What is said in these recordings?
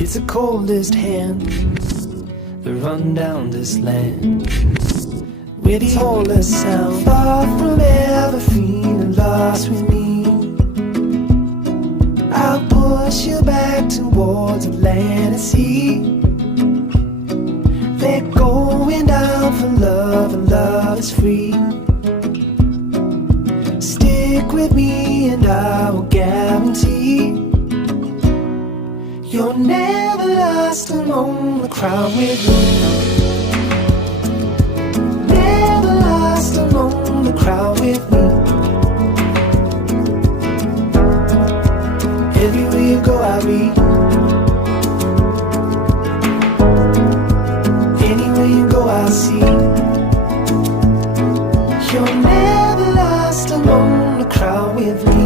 It's the coldest hand that run down this land, with the tallest sound, far from ever feeling lost with me. I'll push you back towards the land and sea. They're going down for love, and love is free. Stick with me and I will guarantee you're never lost among the crowd with me. Never lost among the crowd with me. Everywhere you go I'll be. Anywhere you go I'll see. You're never lost among the crowd with me.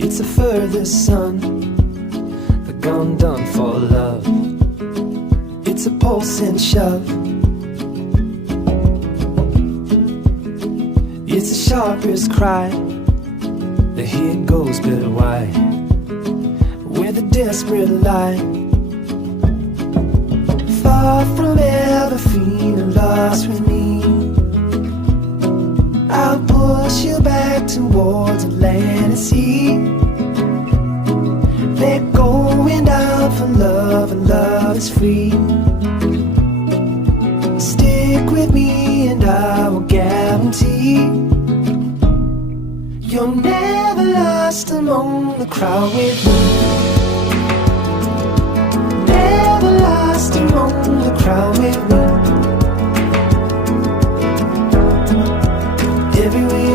It's the furthest sun, the gone done for love. It's a pulse and shove. It's the sharpest cry. The here goes better why, with a desperate lie. Far from ever feeling lost with me, I'll push you back towards the land and sea. They're going down for love, and love is free. Stick with me and I will guarantee you're never lost among the crowd with me. Never lost among the crowd with me. Everywhere